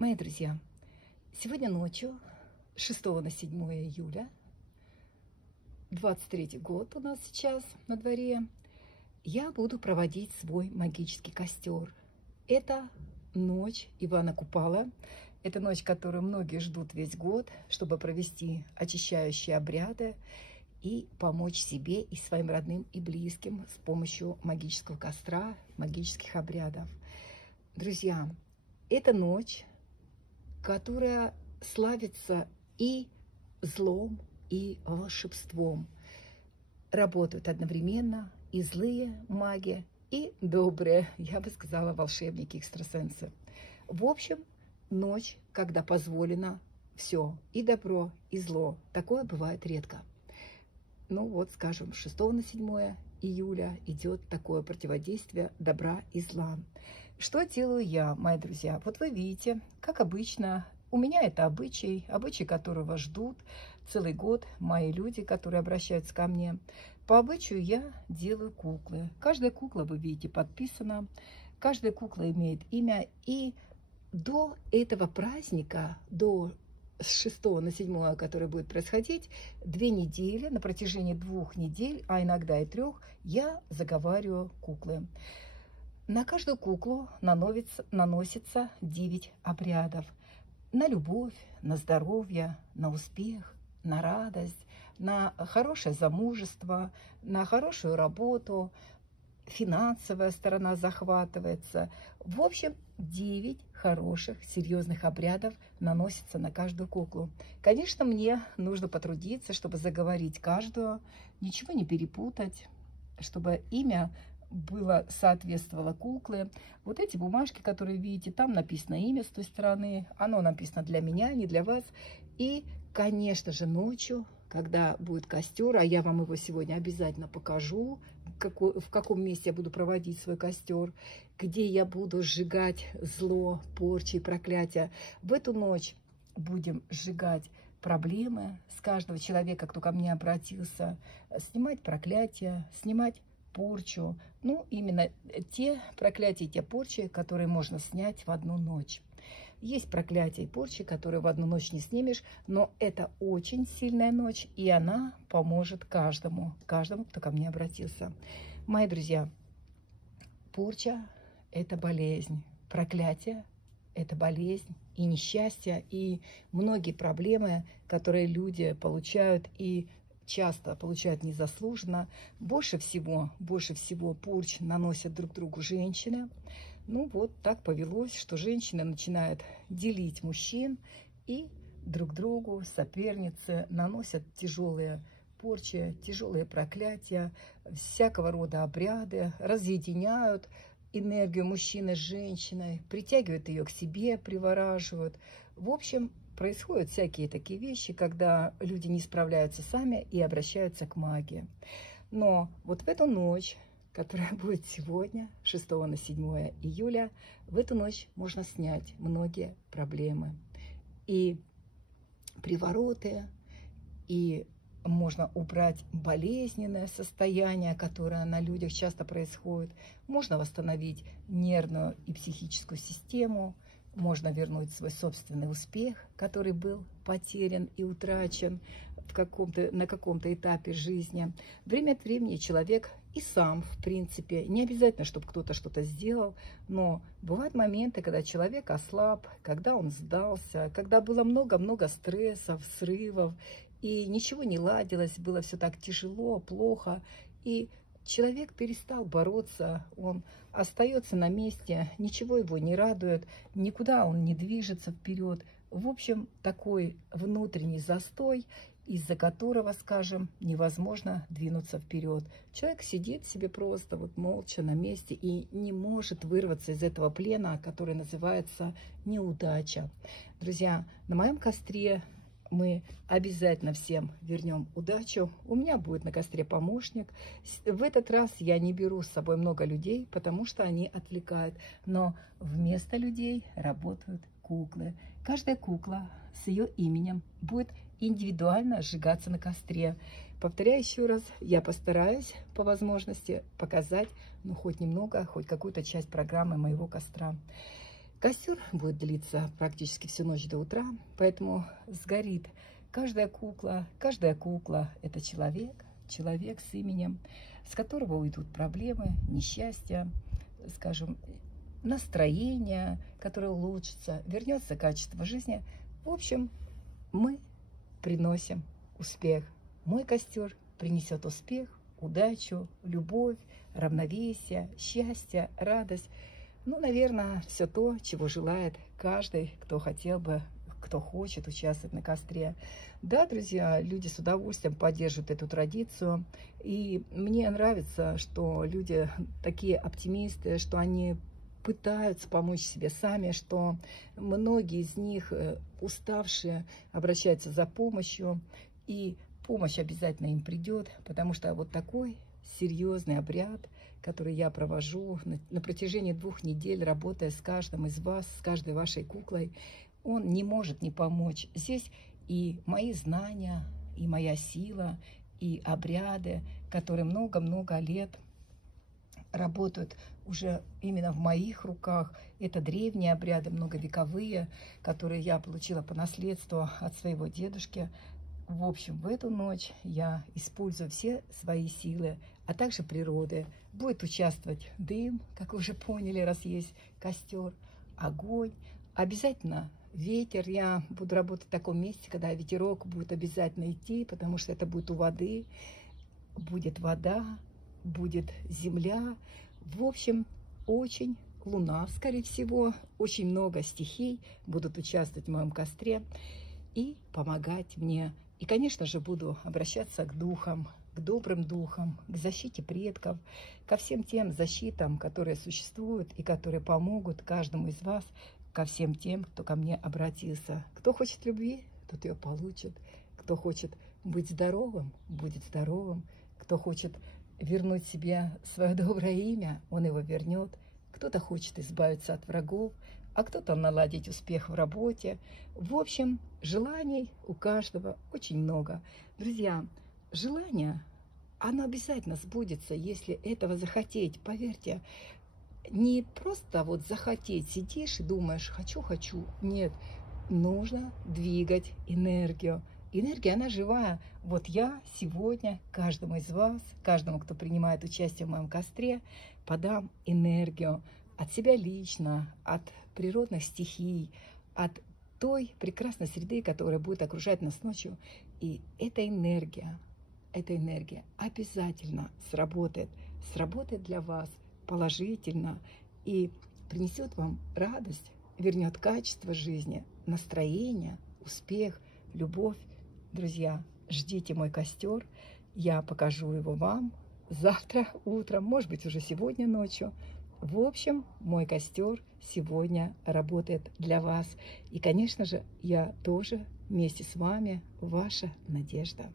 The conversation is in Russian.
Мои друзья, сегодня ночью, 6 на 7 июля, 23 год у нас сейчас на дворе, я буду проводить свой магический костер. Это ночь Ивана Купала. Это ночь, которую многие ждут весь год, чтобы провести очищающие обряды и помочь себе и своим родным и близким с помощью магического костра, магических обрядов. Друзья, это ночь, которая славится и злом, и волшебством. Работают одновременно и злые маги, и добрые, я бы сказала, волшебники, экстрасенсы. В общем, ночь, когда позволено все, и добро, и зло. Такое бывает редко. Ну вот, скажем, 6 на 7 июля идет такое противодействие добра и зла. Что делаю я, мои друзья? Вот вы видите, как обычно, у меня это обычай, которого ждут целый год мои люди, которые обращаются ко мне. По обычаю я делаю куклы. Каждая кукла, вы видите, подписана. Каждая кукла имеет имя. И до этого праздника, до 6 на 7, который будет происходить, 2 недели, на протяжении 2 недель, а иногда и 3, я заговариваю куклы. На каждую куклу наносится 9 обрядов. На любовь, на здоровье, на успех, на радость, на хорошее замужество, на хорошую работу, финансовая сторона захватывается. В общем, 9 хороших, серьезных обрядов наносится на каждую куклу. Конечно, мне нужно потрудиться, чтобы заговорить каждую, ничего не перепутать, чтобы имя соответствовало кукле. Вот эти бумажки, которые видите, там написано имя с той стороны. Оно написано для меня, не для вас. И, конечно же, ночью, когда будет костер, а я вам его сегодня обязательно покажу, в каком месте я буду проводить свой костер, где я буду сжигать зло, порчи и проклятия. В эту ночь будем сжигать проблемы с каждого человека, кто ко мне обратился, снимать проклятия, снимать порчу. Ну, именно те проклятия, те порчи, которые можно снять в одну ночь. Есть проклятия и порчи, которые в одну ночь не снимешь, но это очень сильная ночь, и она поможет каждому, кто ко мне обратился. Мои друзья, порча – это болезнь, проклятие – это болезнь и несчастье, и многие проблемы, которые люди получают и часто получают незаслуженно. Больше всего порч наносят друг другу женщины. Ну вот так повелось, что женщины начинают делить мужчин и друг другу, соперницы, наносят тяжелые порчи, тяжелые проклятия, всякого рода обряды, разъединяют энергию мужчины с женщиной, притягивают ее к себе, привораживают. В общем, происходят всякие такие вещи, когда люди не справляются сами и обращаются к магии. Но вот в эту ночь, которая будет сегодня, 6 на 7 июля, в эту ночь можно снять многие проблемы. И привороты, и можно убрать болезненное состояние, которое на людях часто происходит. Можно восстановить нервную и психическую систему. Можно вернуть свой собственный успех, который был потерян и утрачен на каком-то этапе жизни. Время от времени человек и сам, в принципе, не обязательно, чтобы кто-то что-то сделал, но бывают моменты, когда человек ослаб, когда он сдался, когда было много-много стрессов, срывов, и ничего не ладилось, было все так тяжело, плохо, и человек перестал бороться, он остается на месте, ничего его не радует, никуда он не движется вперед. В общем, такой внутренний застой, из-за которого, скажем, невозможно двинуться вперед. Человек сидит себе просто вот молча на месте и не может вырваться из этого плена, который называется неудача. Друзья, на моем костре мы обязательно всем вернем удачу. У меня будет на костре помощник. В этот раз я не беру с собой много людей, потому что они отвлекают. Но вместо людей работают куклы. Каждая кукла с ее именем будет индивидуально сжигаться на костре. Повторяю еще раз, я постараюсь по возможности показать, ну, хоть немного, хоть какую-то часть программы моего костра. Костер будет длиться практически всю ночь до утра, поэтому сгорит каждая кукла. Каждая кукла – это человек, человек с именем, с которого уйдут проблемы, несчастья, скажем, настроение, которое улучшится, вернется качество жизни. В общем, мы приносим успех. Мой костер принесет успех, удачу, любовь, равновесие, счастье, радость. Ну, наверное, все то, чего желает каждый, кто хотел бы, кто хочет участвовать на костре. Да, друзья, люди с удовольствием поддерживают эту традицию. И мне нравится, что люди такие оптимисты, что они пытаются помочь себе сами, что многие из них, уставшие, обращаются за помощью. И помощь обязательно им придет, потому что вот такой серьезный обряд, который я провожу на протяжении 2 недель, работая с каждым из вас, с каждой вашей куклой, он не может не помочь. Здесь и мои знания, и моя сила, и обряды, которые много-много лет работают уже именно в моих руках. Это древние обряды, многовековые, которые я получила по наследству от своего дедушки. В общем, в эту ночь я использую все свои силы, а также природы. Будет участвовать дым, как вы уже поняли, раз есть костер, огонь. Обязательно ветер. Я буду работать в таком месте, когда ветерок будет обязательно идти, потому что это будет у воды. Будет вода, будет земля. В общем, очень луна, скорее всего. Очень много стихий будут участвовать в моем костре и помогать мне. И, конечно же, буду обращаться к духам, к добрым духам, к защите предков, ко всем тем защитам, которые существуют и которые помогут каждому из вас, ко всем тем, кто ко мне обратился. Кто хочет любви, тот ее получит. Кто хочет быть здоровым, будет здоровым. Кто хочет вернуть себе свое доброе имя, он его вернет. Кто-то хочет избавиться от врагов, а кто-то наладить успех в работе. В общем, желаний у каждого очень много. Друзья, желание, оно обязательно сбудется, если этого захотеть. Поверьте, не просто вот захотеть, сидишь и думаешь, хочу. Нет, нужно двигать энергию. Энергия, она живая. Вот я сегодня каждому из вас, каждому, кто принимает участие в моем костре, подам энергию от себя лично, от природных стихий, от той прекрасной среды, которая будет окружать нас ночью. И эта энергия обязательно сработает для вас положительно и принесет вам радость, вернет качество жизни, настроение, успех, любовь. Друзья, ждите мой костер, я покажу его вам завтра утром, может быть, уже сегодня ночью. В общем, мой костер сегодня работает для вас. И, конечно же, я тоже вместе с вами, ваша Надежда.